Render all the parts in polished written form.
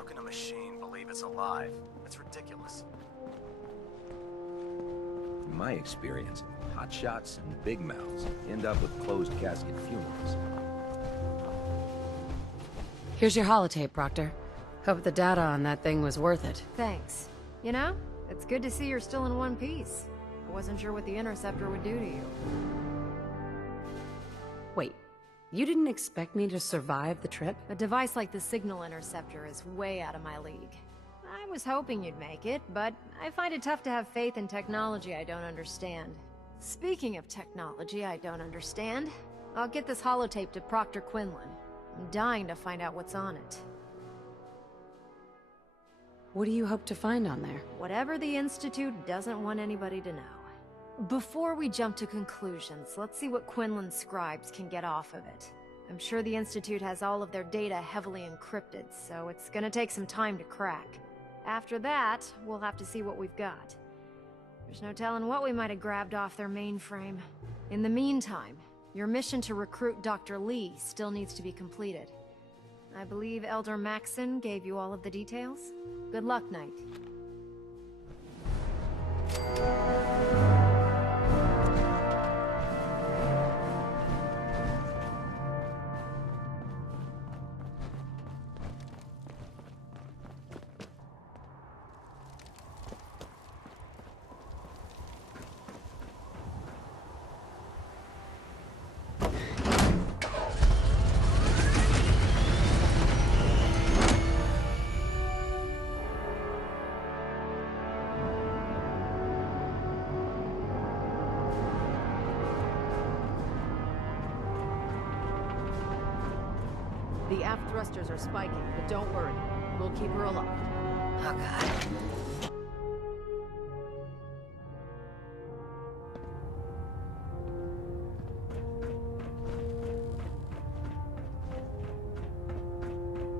How can a machine believe it's alive? It's ridiculous. In my experience, hotshots and big mouths end up with closed casket funerals. Here's your holotape, Proctor. Hope the data on that thing was worth it. Thanks. You know, it's good to see you're still in one piece. I wasn't sure what the Interceptor would do to you. Wait, you didn't expect me to survive the trip? A device like the Signal Interceptor is way out of my league. I was hoping you'd make it, but I find it tough to have faith in technology I don't understand. Speaking of technology I don't understand, I'll get this holotape to Proctor Quinlan. I'm dying to find out what's on it. What do you hope to find on there? Whatever the Institute doesn't want anybody to know. Before we jump to conclusions, let's see what Quinlan's scribes can get off of it. I'm sure the Institute has all of their data heavily encrypted, so it's gonna take some time to crack. After that, we'll have to see what we've got. There's no telling what we might have grabbed off their mainframe. In the meantime, your mission to recruit Dr. Lee still needs to be completed. I believe Elder Maxson gave you all of the details? Good luck, Knight. The aft thrusters are spiking, but don't worry. We'll keep her aloft. Oh god.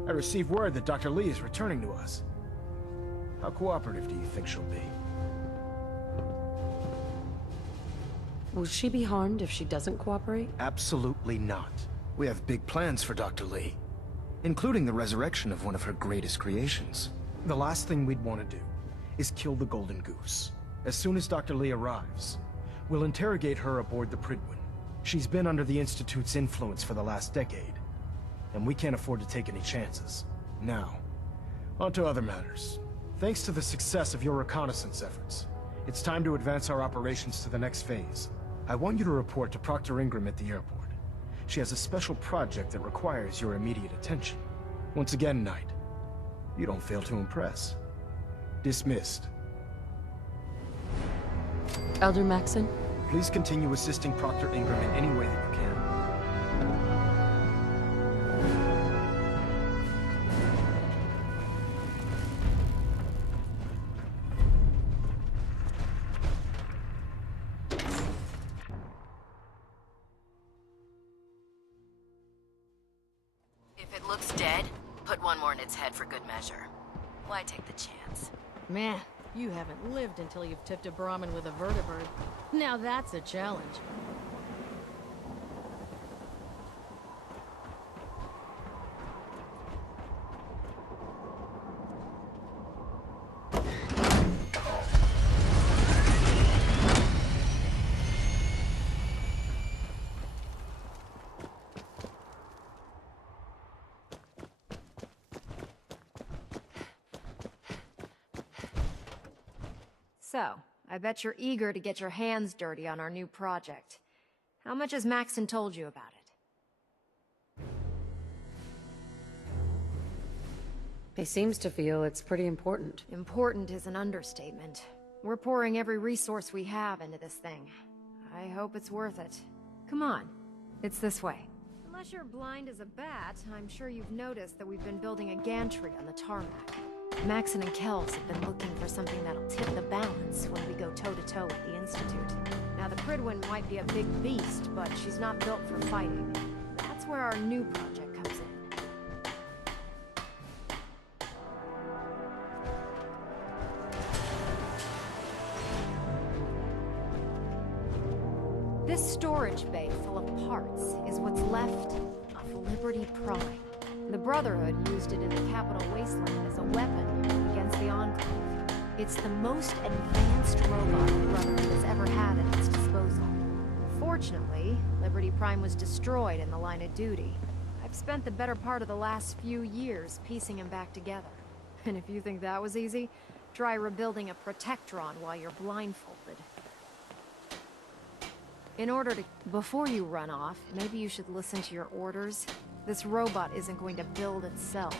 I received word that Dr. Lee is returning to us. How cooperative do you think she'll be? Will she be harmed if she doesn't cooperate? Absolutely not. We have big plans for Dr. Lee, including the resurrection of one of her greatest creations. The last thing we'd want to do is kill the Golden Goose. As soon as Dr. Lee arrives, we'll interrogate her aboard the Prydwen. She's been under the Institute's influence for the last decade, and we can't afford to take any chances. Now, on to other matters. Thanks to the success of your reconnaissance efforts, it's time to advance our operations to the next phase. I want you to report to Proctor Ingram at the airport. She has a special project that requires your immediate attention. Once again, Knight, you don't fail to impress. Dismissed. Elder Maxson? Please continue assisting Proctor Ingram in any way that you can. If it looks dead, put one more in its head for good measure. Why take the chance? Man, you haven't lived until you've tipped a Brahmin with a vertibird. Now that's a challenge. So, I bet you're eager to get your hands dirty on our new project. How much has Maxson told you about it? He seems to feel it's pretty important. Important is an understatement. We're pouring every resource we have into this thing. I hope it's worth it. Come on, it's this way. Unless you're blind as a bat, I'm sure you've noticed that we've been building a gantry on the tarmac. Maxson and Kells have been looking for something that'll tip the balance when we go toe-to-toe with the Institute. Now, the Prydwen might be a big beast, but she's not built for fighting. That's where our new project comes in. This storage bay full of parts is what's left of Liberty Prime. The Brotherhood used it in the Capital Wasteland as a weapon against the Enclave. It's the most advanced robot the Brotherhood has ever had at its disposal. Fortunately, Liberty Prime was destroyed in the line of duty. I've spent the better part of the last few years piecing him back together. And if you think that was easy, try rebuilding a Protectron while you're blindfolded. Before you run off, maybe you should listen to your orders. This robot isn't going to build itself.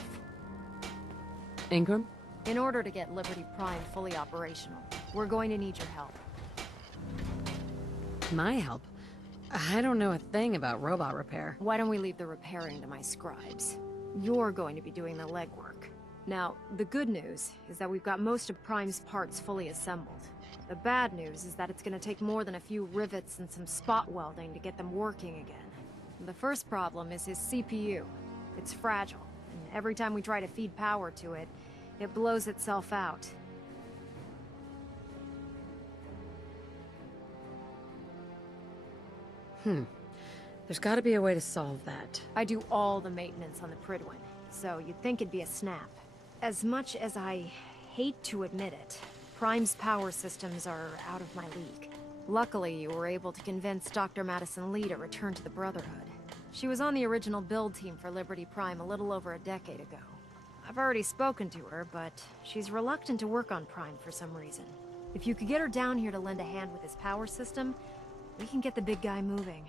Ingram? In order to get Liberty Prime fully operational, we're going to need your help. My help? I don't know a thing about robot repair. Why don't we leave the repairing to my scribes? You're going to be doing the legwork. Now, the good news is that we've got most of Prime's parts fully assembled. The bad news is that it's going to take more than a few rivets and some spot welding to get them working again. The first problem is his CPU. It's fragile, and every time we try to feed power to it, it blows itself out. There's gotta be a way to solve that. I do all the maintenance on the Prydwen, so you'd think it'd be a snap. As much as I hate to admit it, Prime's power systems are out of my league. Luckily, you were able to convince Dr. Madison Lee to return to the Brotherhood. She was on the original build team for Liberty Prime a little over a decade ago. I've already spoken to her, but she's reluctant to work on Prime for some reason. If you could get her down here to lend a hand with his power system, we can get the big guy moving.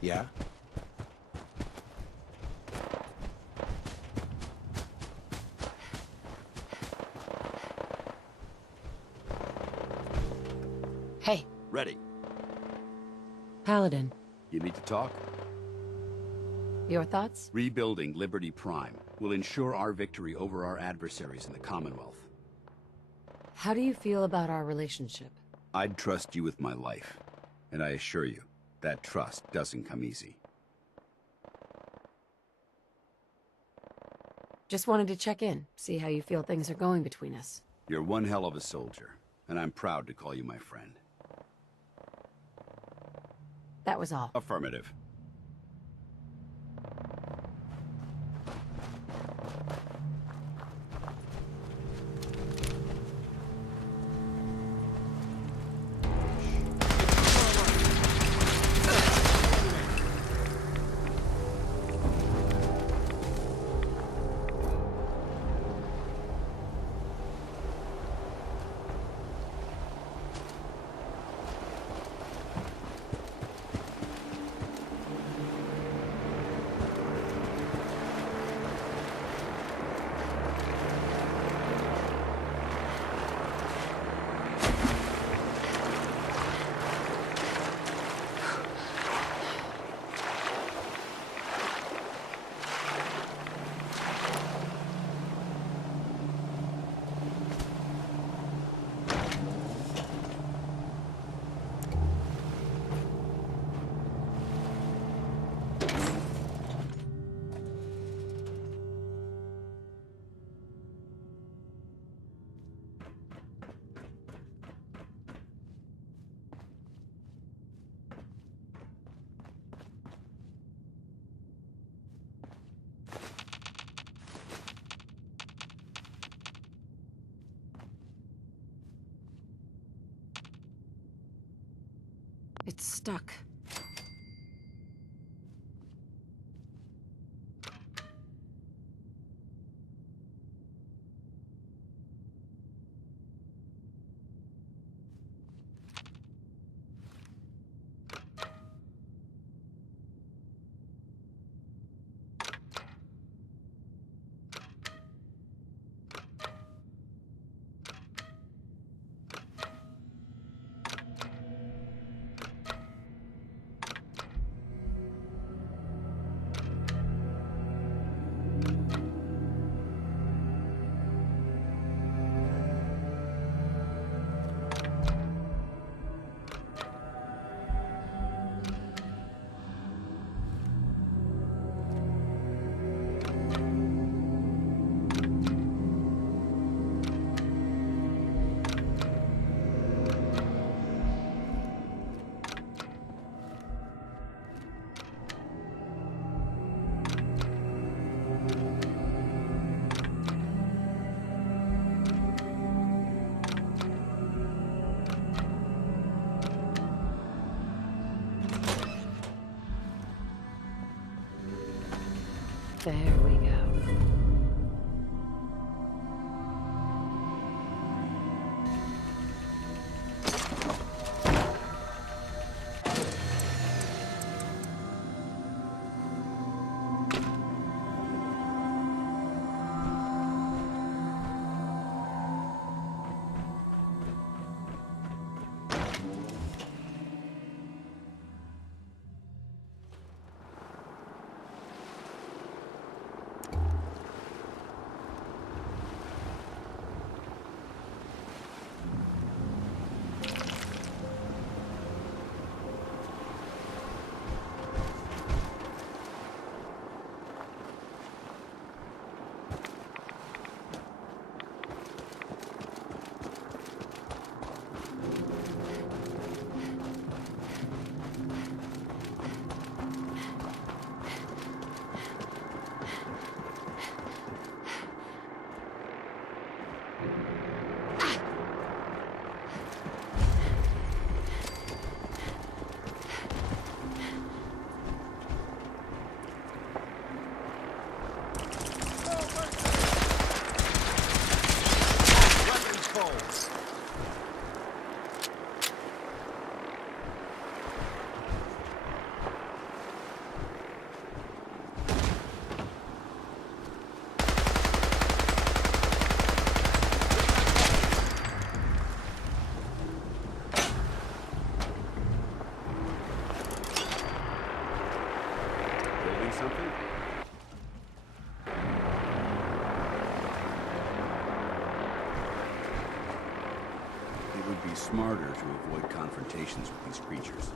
Yeah? Hey, Ready. Paladin, You need to talk? your thoughts? Rebuilding Liberty Prime will ensure our victory over our adversaries in the Commonwealth. How do you feel about our relationship? I'd trust you with my life. And I assure you, that trust doesn't come easy. Just wanted to check in, see how you feel things are going between us. You're one hell of a soldier, and I'm proud to call you my friend. That was all. Affirmative. stuck. There we go. Something? It would be smarter to avoid confrontations with these creatures.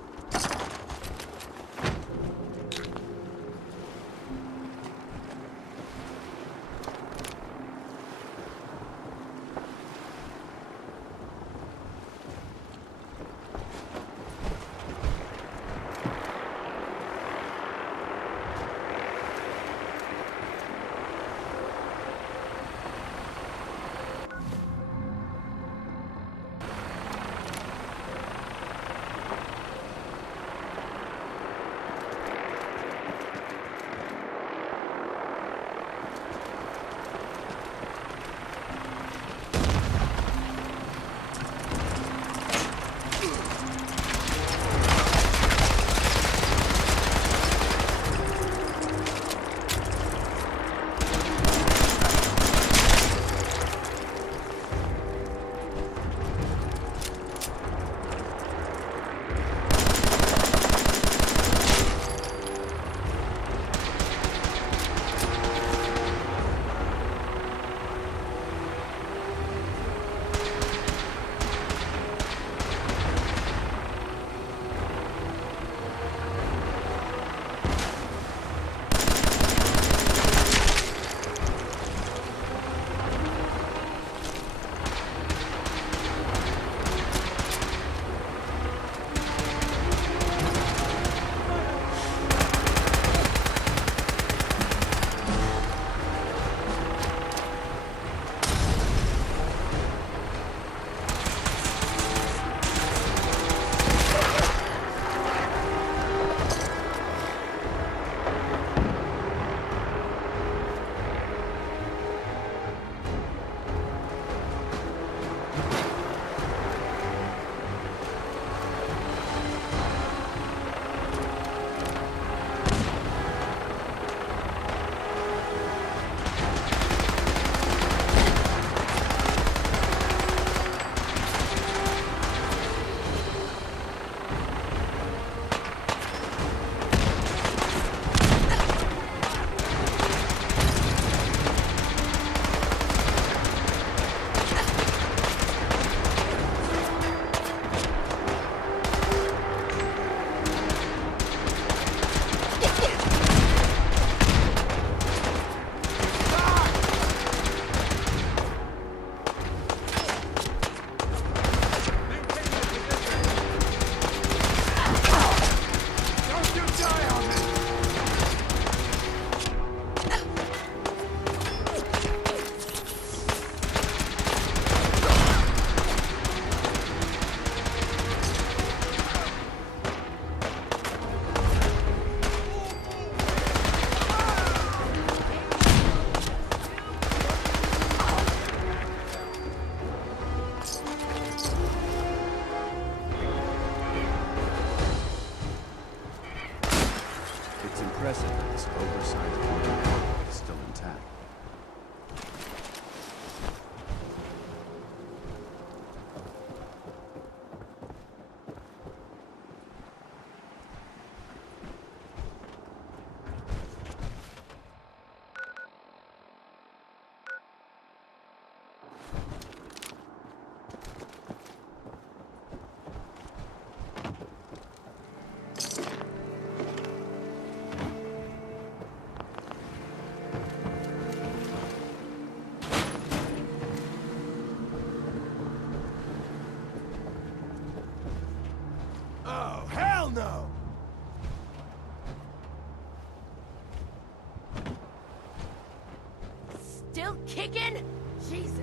impressive that this oversized quantum cockpit is still intact. Oh, hell no! Still kicking? Jesus.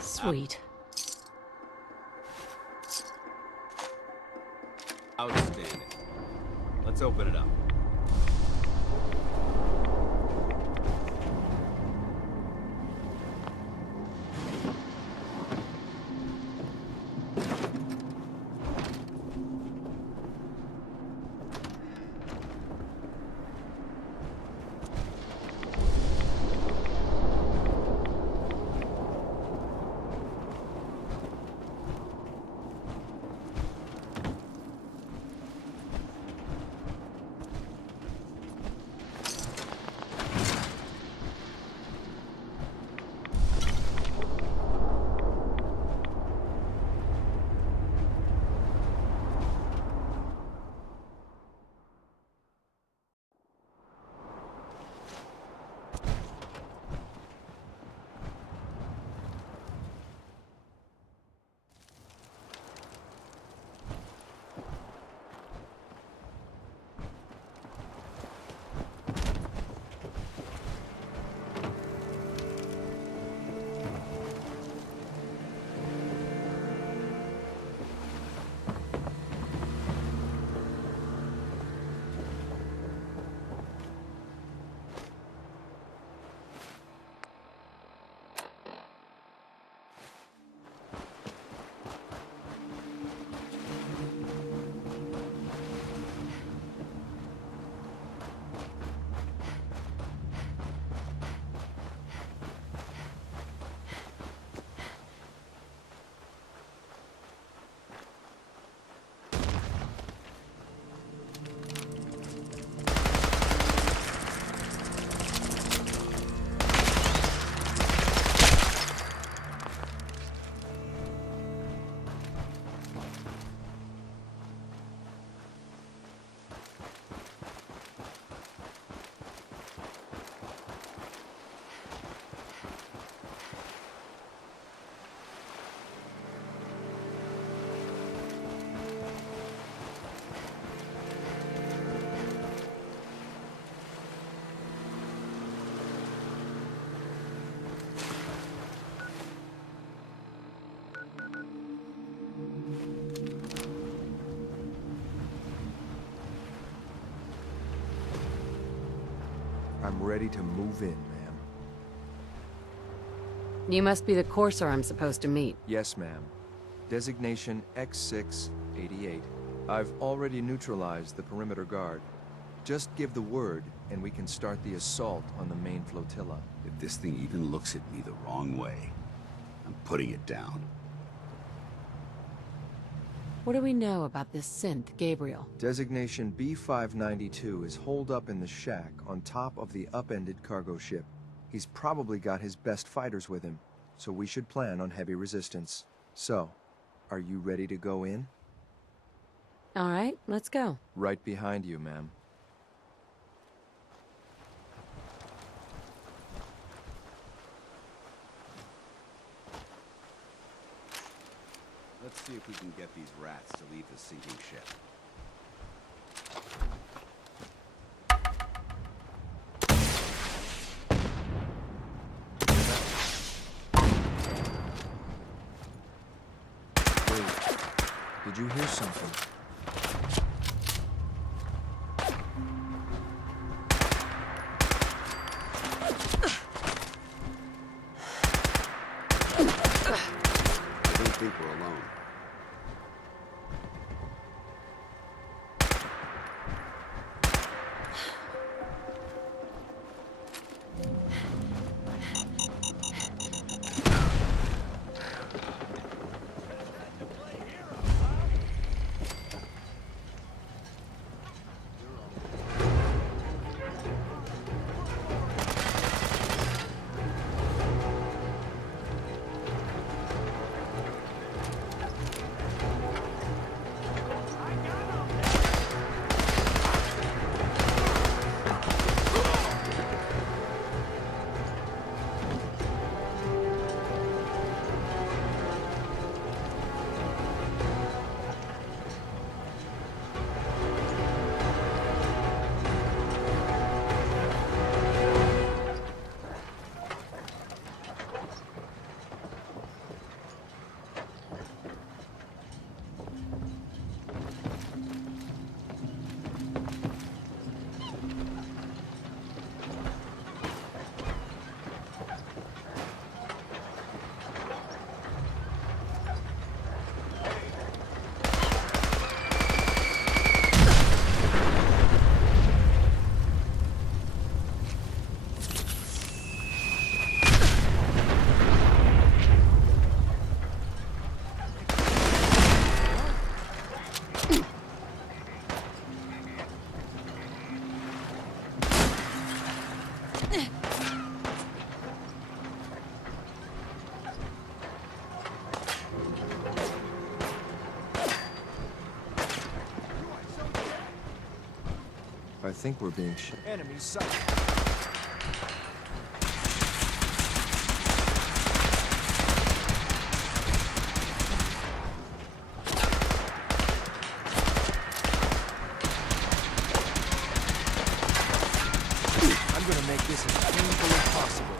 Sweet. Outstanding. Let's open it up. I'm ready to move in, ma'am. You must be the courser I'm supposed to meet. Yes, ma'am. Designation X688. I've already neutralized the perimeter guard. Just give the word, and we can start the assault on the main flotilla. If this thing even looks at me the wrong way, I'm putting it down. What do we know about this synth, Gabriel? Designation B592 is holed up in the shack on top of the upended cargo ship. He's probably got his best fighters with him, so we should plan on heavy resistance. So, are you ready to go in? All right, let's go. Right behind you, ma'am. Let's see if we can get these rats to leave the sinking ship. Wait, did you hear something? I don't think we're alone. I think we're being shot. Enemy sighted. I'm gonna make this as painful as possible.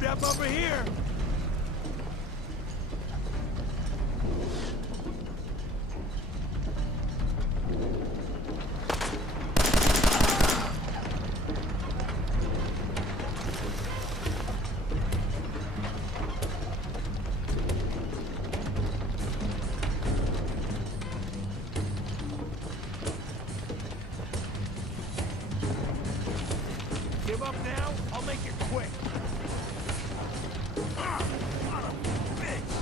Warmed up over here. Give up now? I'll make it quick. Son of a bitch!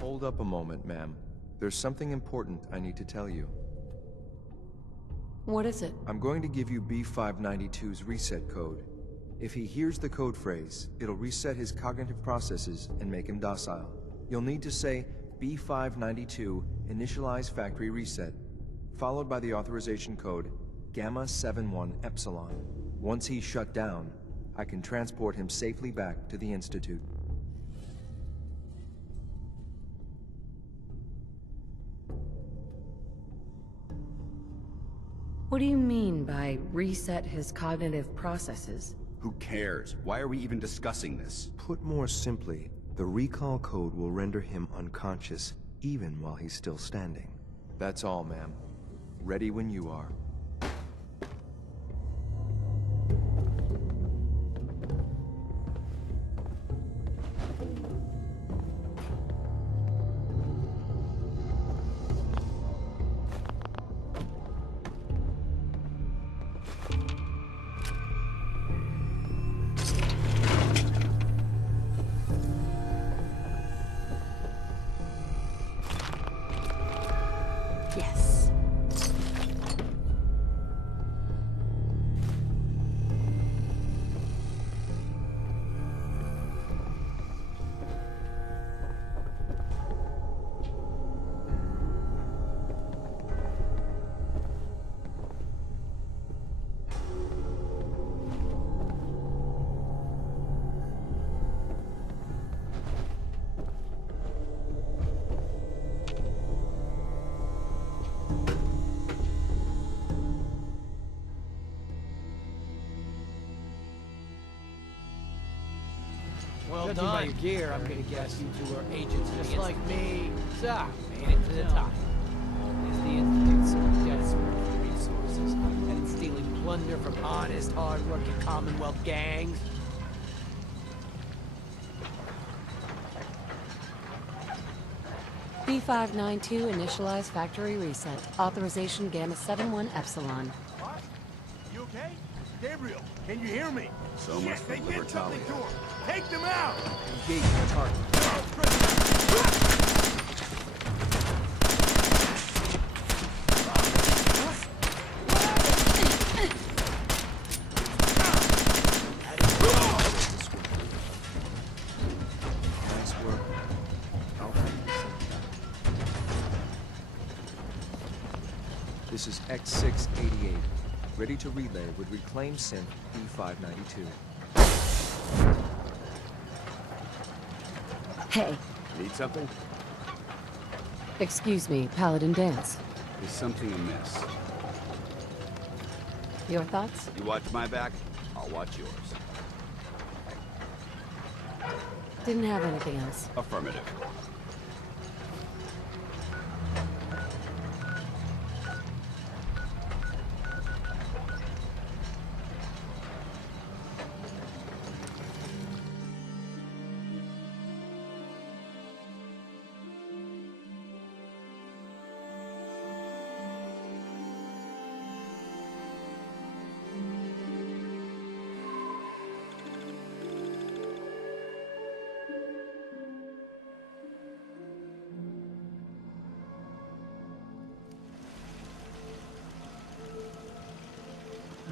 Hold up a moment, ma'am. There's something important I need to tell you. What is it? I'm going to give you B592's reset code. If he hears the code phrase, it'll reset his cognitive processes and make him docile. You'll need to say B592 initialize factory reset, followed by the authorization code Gamma 71 Epsilon. Once he's shut down, I can transport him safely back to the Institute. What do you mean by reset his cognitive processes? Who cares? Why are we even discussing this? Put more simply, the recall code will render him unconscious, even while he's still standing. That's all, ma'am. Ready when you are. Yes. Well Judging by your gear, I'm gonna guess you two are agents just like me. So, made it to the top. Is the Institute so desperate for resources and it's stealing plunder from honest, hard-working Commonwealth gangs? B592 initialize factory reset. Authorization Gamma 71 Epsilon. What? You okay? Gabriel, can you hear me? So much for they did something Libertalia. to him. Take them out! Engage the target. Nice work. This is X688, ready to relay with reclaimed synth B592. Hey, Need something? excuse me, Paladin Dance. Is something amiss? Your thoughts? You watch my back, I'll watch yours. Didn't have anything else. Affirmative.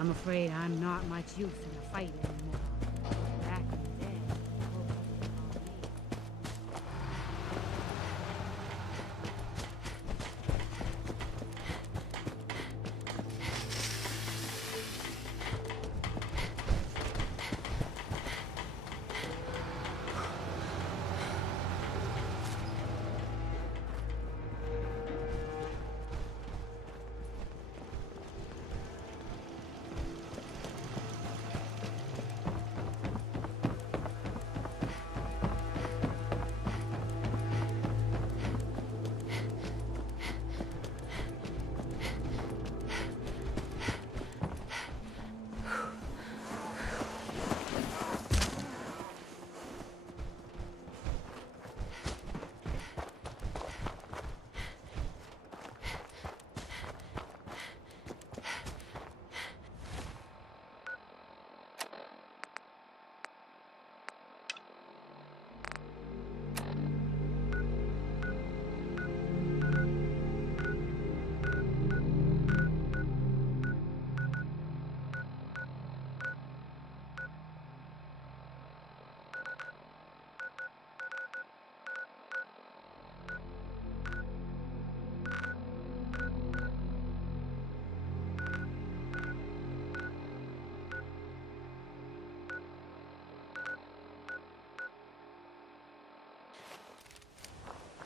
I'm afraid I'm not much use in a fight anymore. Back in the day,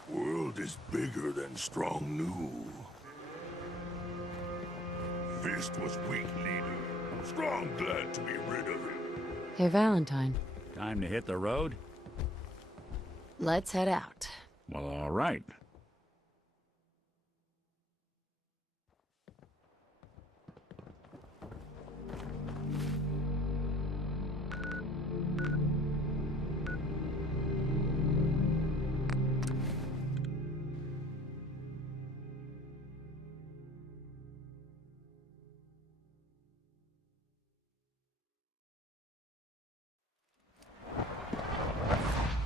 World is bigger than Strong knew. Fist was weak leader. Strong glad to be rid of him. Hey, Valentine. Time to hit the road? Let's head out. Well, all right.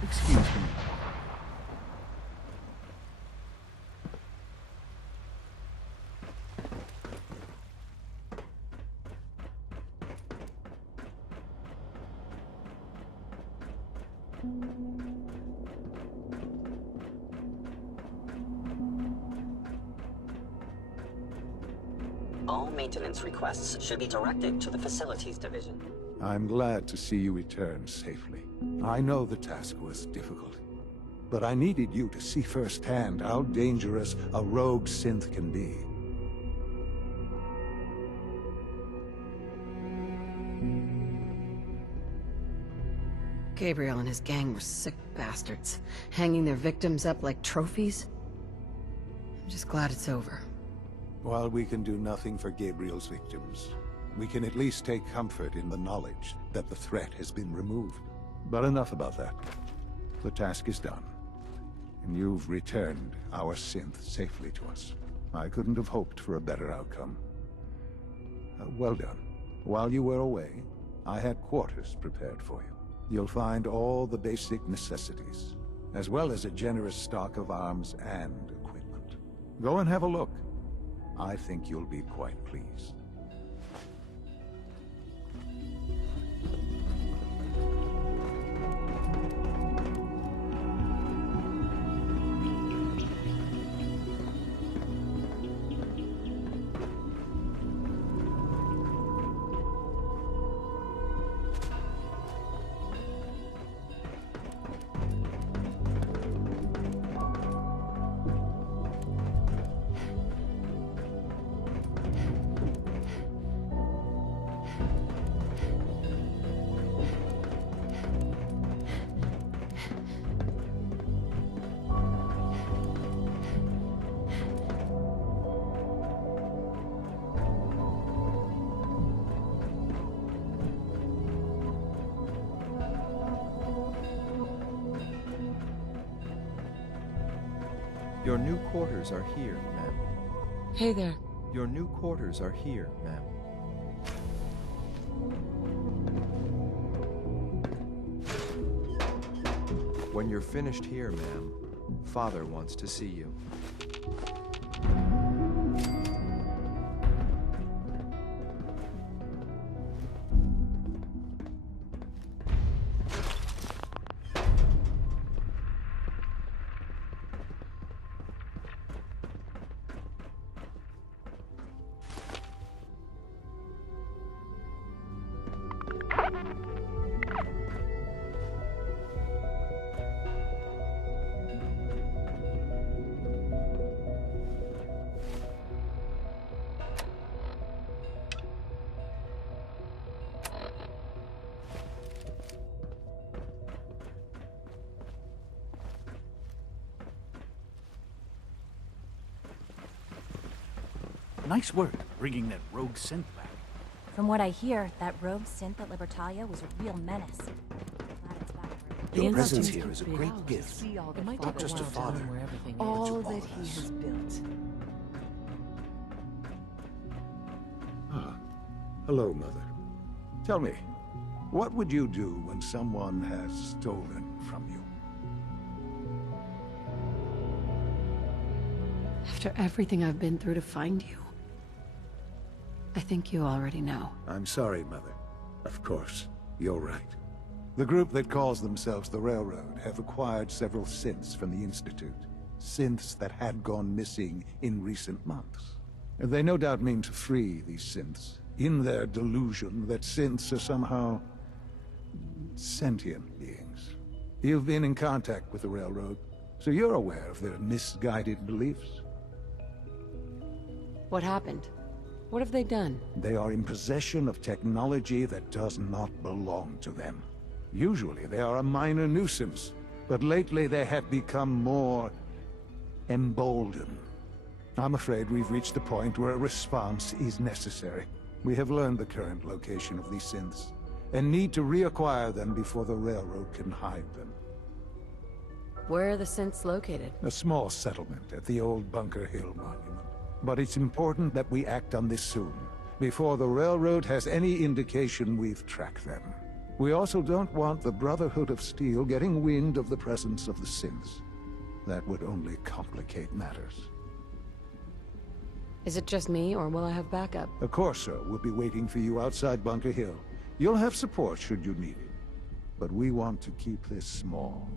Excuse me. All maintenance requests should be directed to the Facilities Division. I'm glad to see you return safely. I know the task was difficult, but I needed you to see firsthand how dangerous a rogue synth can be. Gabriel and his gang were sick bastards, hanging their victims up like trophies. I'm just glad it's over. While we can do nothing for Gabriel's victims, we can at least take comfort in the knowledge that the threat has been removed. But enough about that. The task is done, and you've returned our synth safely to us. I couldn't have hoped for a better outcome. Well done. While you were away, I had quarters prepared for you. You'll find all the basic necessities, as well as a generous stock of arms and equipment. Go and have a look. I think you'll be quite pleased. Your new quarters are here, ma'am. Hey there. Your new quarters are here, ma'am. When you're finished here, ma'am, Father wants to see you. Nice work bringing that rogue synth back. From what I hear, that rogue synth at Libertalia was a real menace. Glad it's back. Your presence here is a great gift. It might Not just a father, all but to that all he of us. has built. Ah, hello, Mother. Tell me, what would you do when someone has stolen from you? After everything I've been through to find you, I think you already know. I'm sorry, Mother. Of course, you're right. The group that calls themselves the Railroad have acquired several synths from the Institute. Synths that had gone missing in recent months. They no doubt mean to free these synths, in their delusion that synths are somehow sentient beings. You've been in contact with the Railroad, so you're aware of their misguided beliefs. What happened? What have they done? They are in possession of technology that does not belong to them. Usually they are a minor nuisance, but lately they have become more emboldened. I'm afraid we've reached the point where a response is necessary. We have learned the current location of these synths, and need to reacquire them before the Railroad can hide them. Where are the synths located? A small settlement at the old Bunker Hill Monument. But it's important that we act on this soon, before the Railroad has any indication we've tracked them. We also don't want the Brotherhood of Steel getting wind of the presence of the synths. That would only complicate matters. Is it just me, or will I have backup? A Corso will be waiting for you outside Bunker Hill. You'll have support should you need it. But we want to keep this small.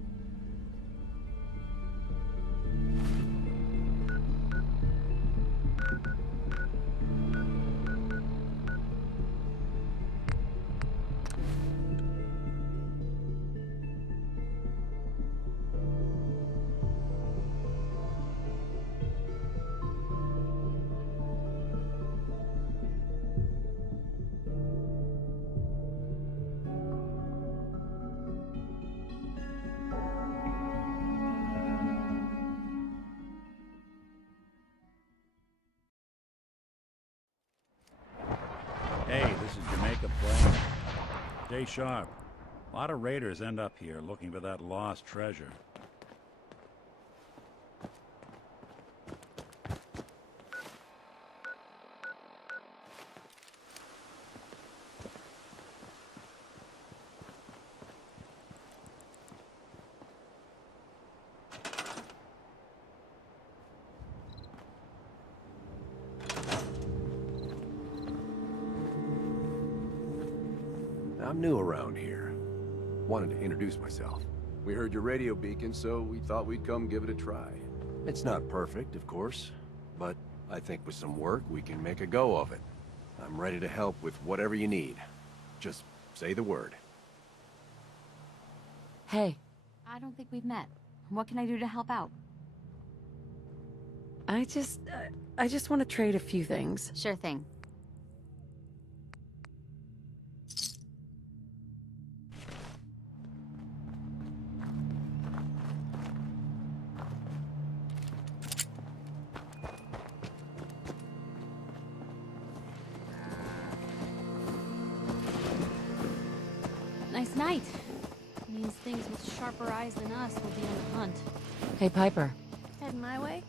Hey, this is Jamaica Plain. Stay sharp. A lot of raiders end up here looking for that lost treasure. I'm new around here. Wanted to introduce myself. We heard your radio beacon, so we thought we'd come give it a try. It's not perfect, of course, but I think with some work, we can make a go of it. I'm ready to help with whatever you need. Just say the word. Hey. I don't think we've met. What can I do to help out? I just want to trade a few things. Sure thing. Nice night. Means things with sharper eyes than us will be on the hunt. Hey, Piper. Head heading my way?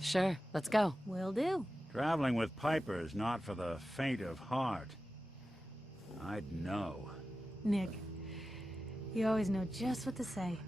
Sure, let's go. Will do. Traveling with Piper is not for the faint of heart. I'd know. Nick, you always know just what to say.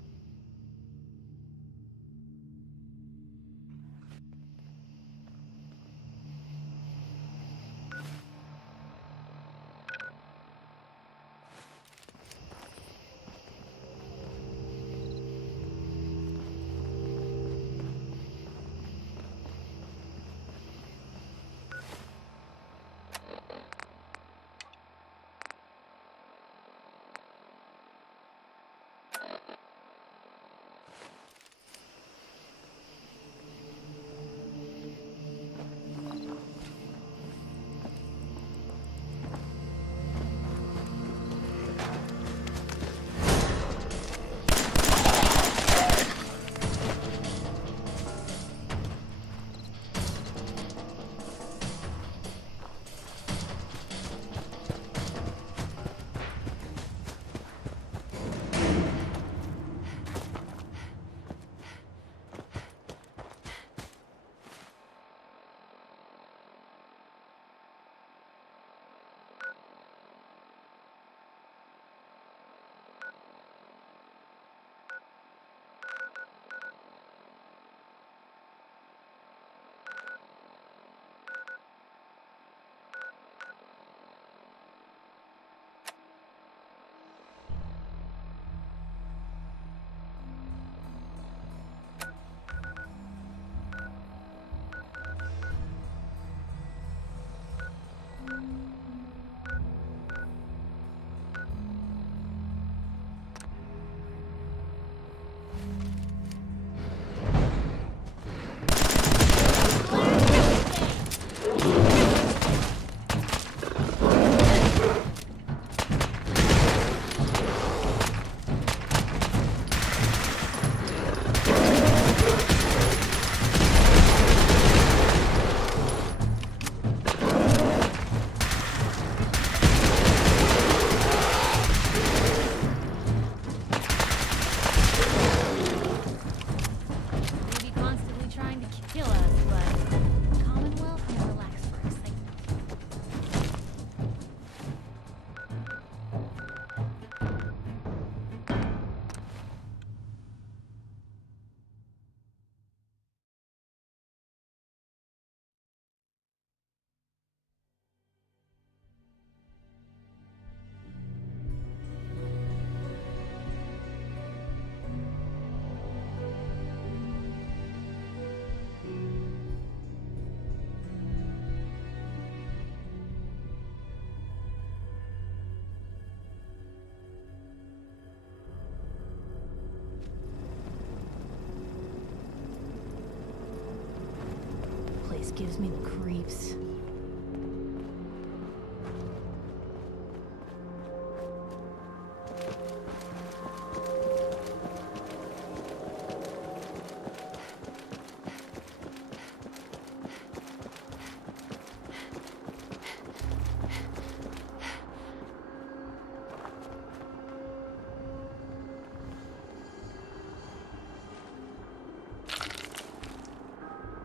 Place gives me the creeps.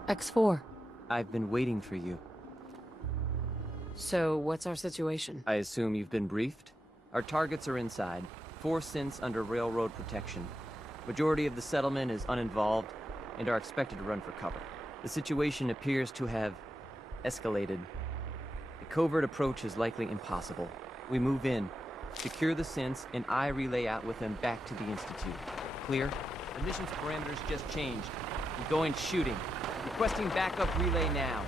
X4. I've been waiting for you. So, what's our situation? I assume you've been briefed? Our targets are inside. 4 synths under railroad protection. Majority of the settlement is uninvolved and are expected to run for cover. The situation appears to have escalated. A covert approach is likely impossible. We move in, secure the synths, and I relay out with them back to the Institute. Clear? The mission's parameters just changed. I'm going shooting. Requesting backup relay now.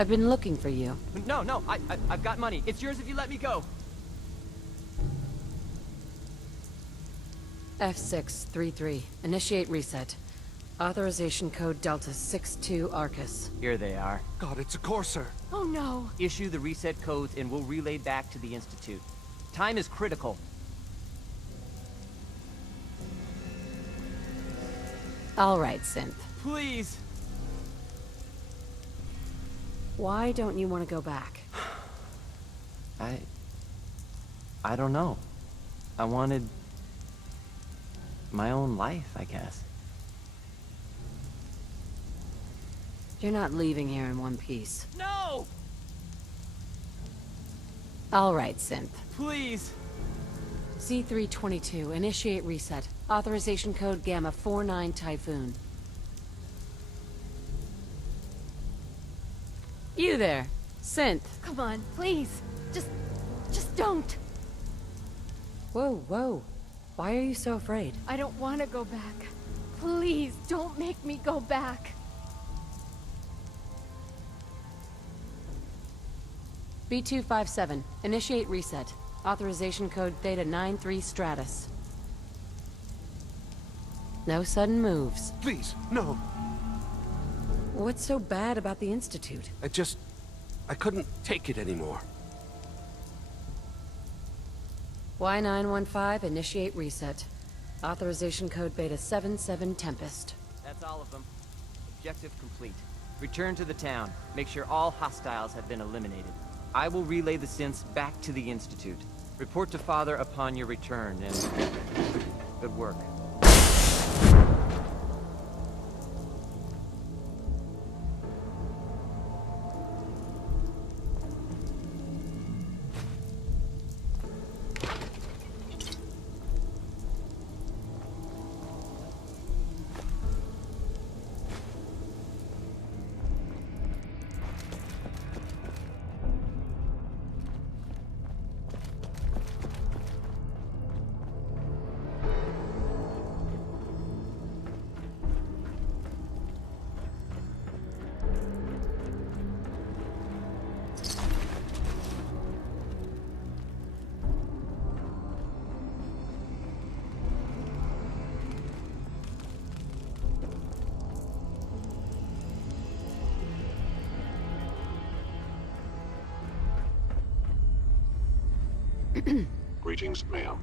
I've been looking for you. No, I've got money. It's yours if you let me go. F633. Initiate reset. Authorization code Delta 62 Arcus. Here they are. God, it's a Courser. Oh no! Issue the reset codes and we'll relay back to the Institute. Time is critical. All right, Synth. Please! Why don't you want to go back? I don't know. I wanted my own life, I guess. You're not leaving here in one piece. No! All right, Synth. Please! C322, initiate reset. Authorization code Gamma 49 Typhoon. You there, Synth. Come on, please. Just don't. Whoa. Why are you so afraid? I don't want to go back. Please, don't make me go back. B257, initiate reset. Authorization code Theta 93 Stratus. No sudden moves. Please, no. What's so bad about the Institute? I couldn't take it anymore. Y915, initiate reset. Authorization code Beta 77 Tempest. That's all of them. Objective complete. Return to the town. Make sure all hostiles have been eliminated. I will relay the synths back to the Institute. Report to Father upon your return, and good work. Greetings, ma'am.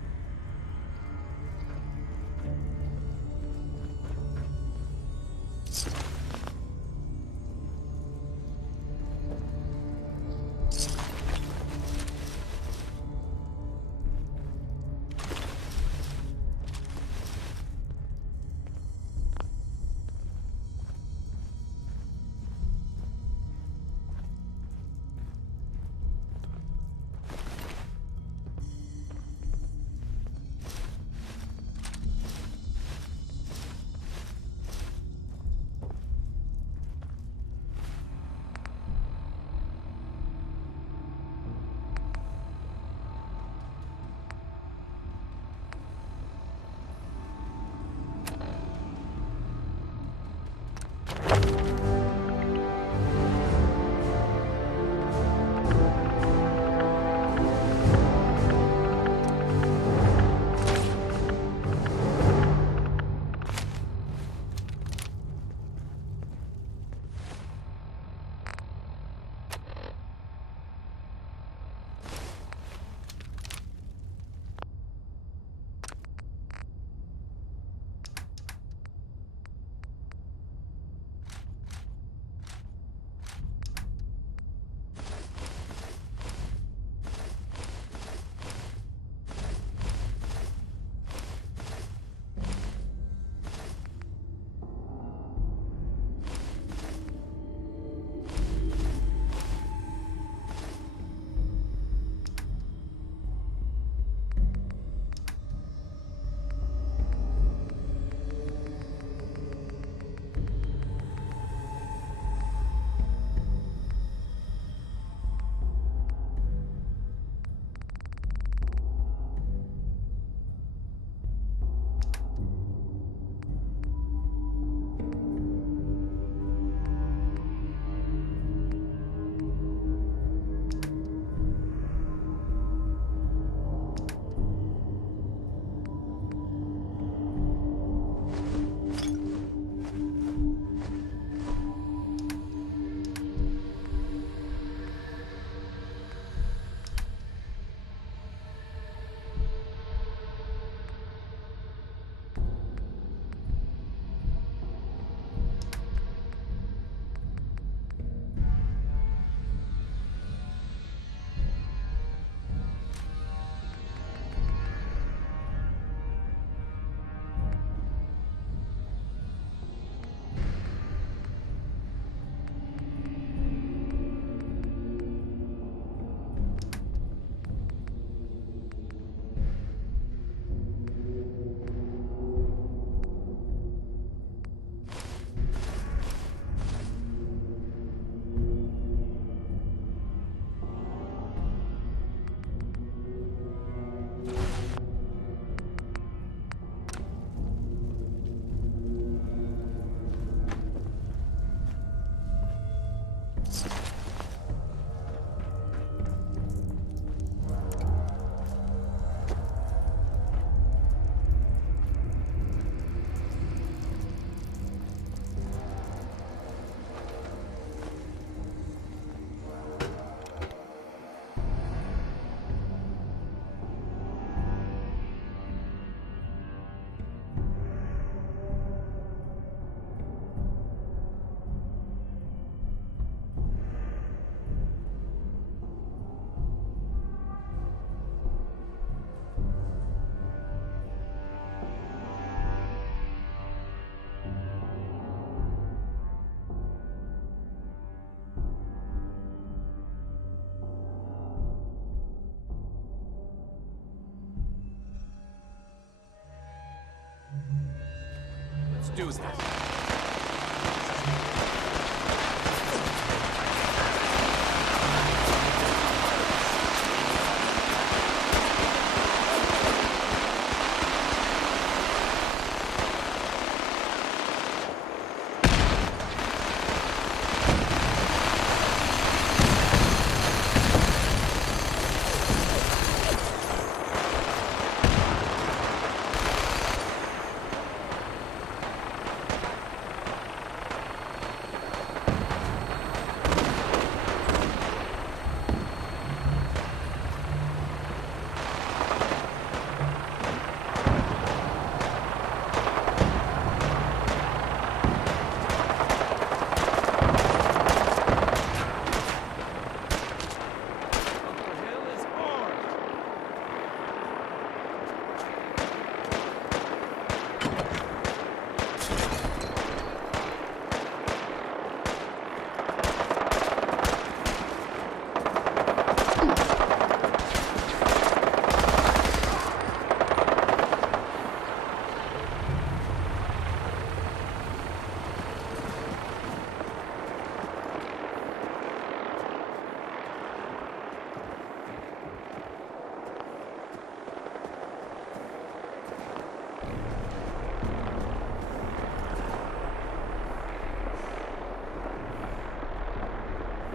do that.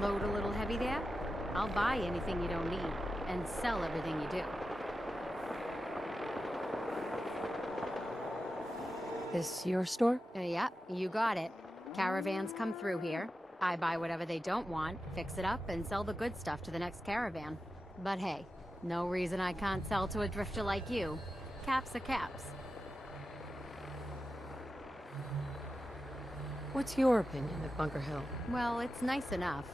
Load a little heavy there? I'll buy anything you don't need, and sell everything you do. This your store? Yeah, you got it. Caravans come through here. I buy whatever they don't want, fix it up, and sell the good stuff to the next caravan. But hey, no reason I can't sell to a drifter like you. Caps are caps. What's your opinion of Bunker Hill? Well, it's nice enough.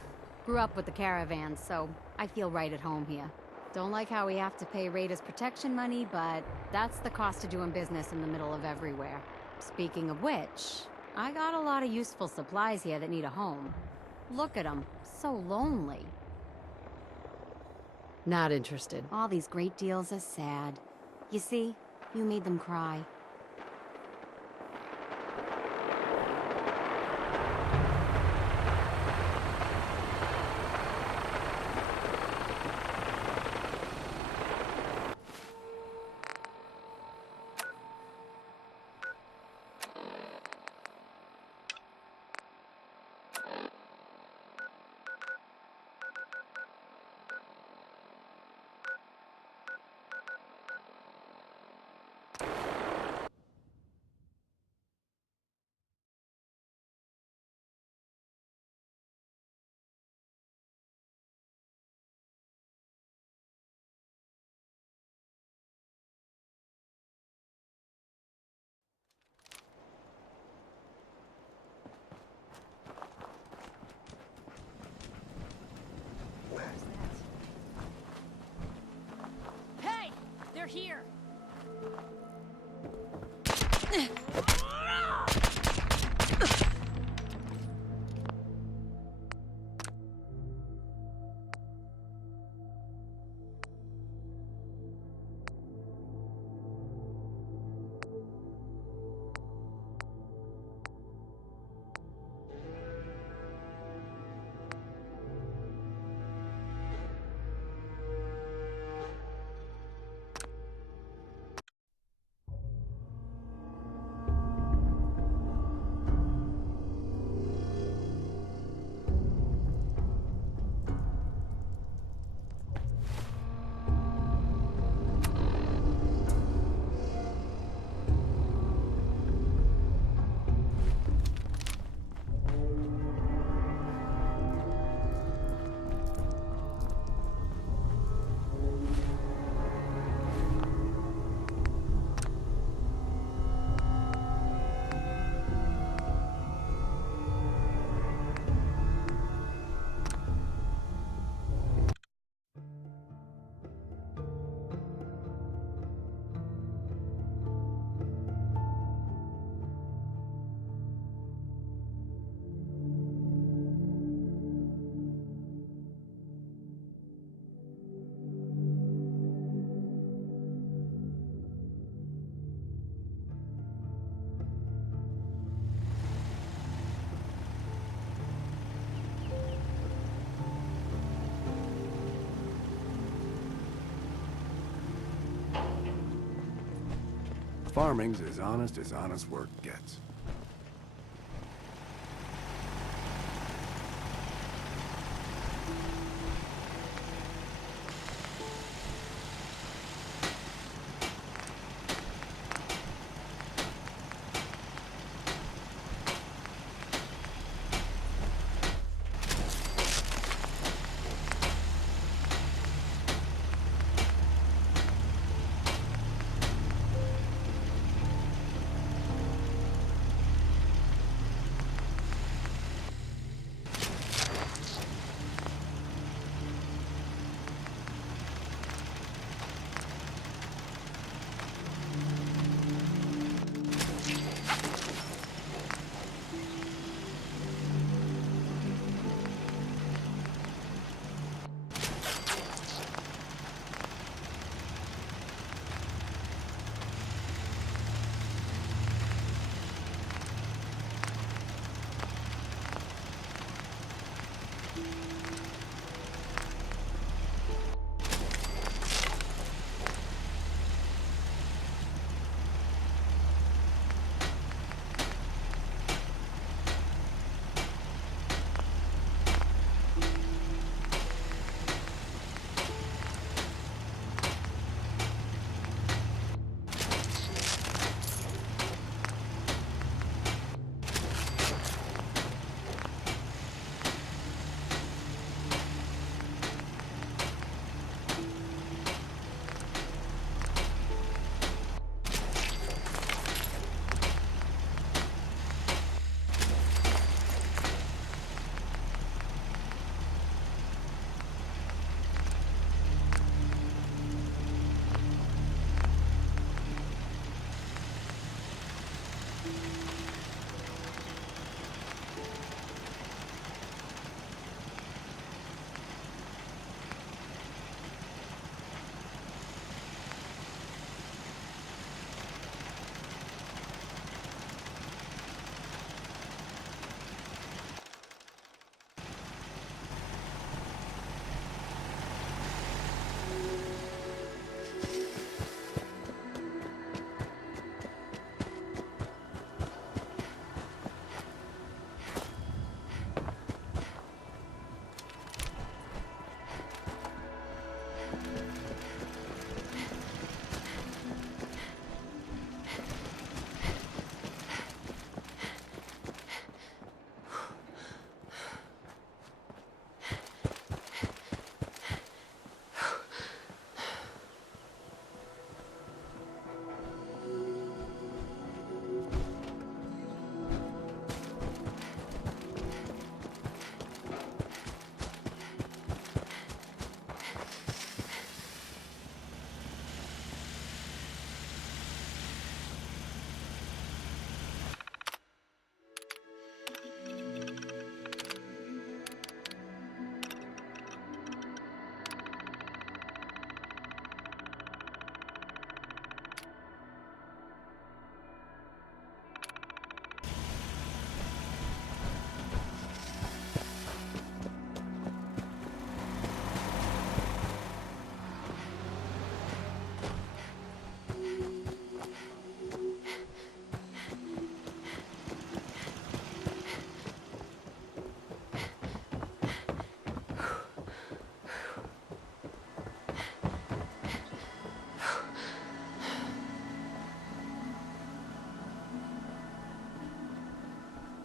Grew up with the caravans, so I feel right at home here. Don't like how we have to pay Raiders protection money, but that's the cost of doing business in the middle of everywhere. Speaking of which, I got a lot of useful supplies here that need a home. Look at them, so lonely. Not interested. All these great deals are sad. You see, you made them cry. Hey! They're here! Farming's as honest work gets.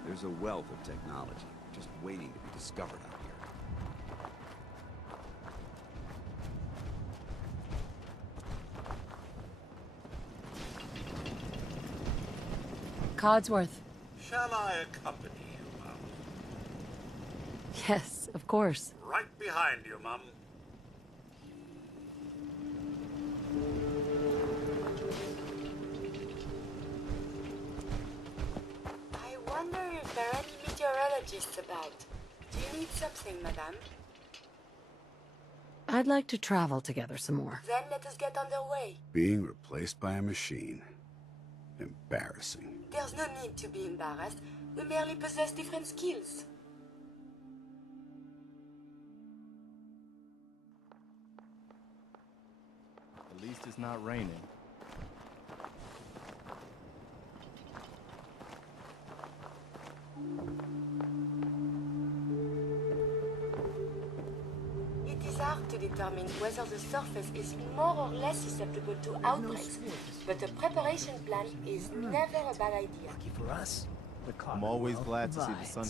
There's a wealth of technology just waiting to be discovered out here. Codsworth. Shall I accompany you, Mum? Yes, of course. Right behind you, Mum. I wonder if there are any meteorologists about. Do you need something, madame? I'd like to travel together some more. Then let us get underway. Being replaced by a machine. Embarrassing. There's no need to be embarrassed. We merely possess different skills. At least it's not raining. It is hard to determine whether the surface is more or less susceptible to outbreaks, but a preparation plan is never a bad idea. Lucky for us, the car I'm always glad to see the sun.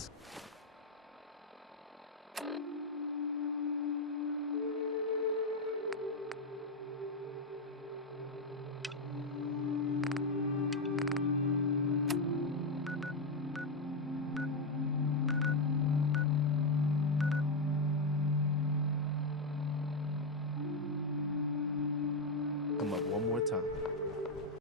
Come up one more time.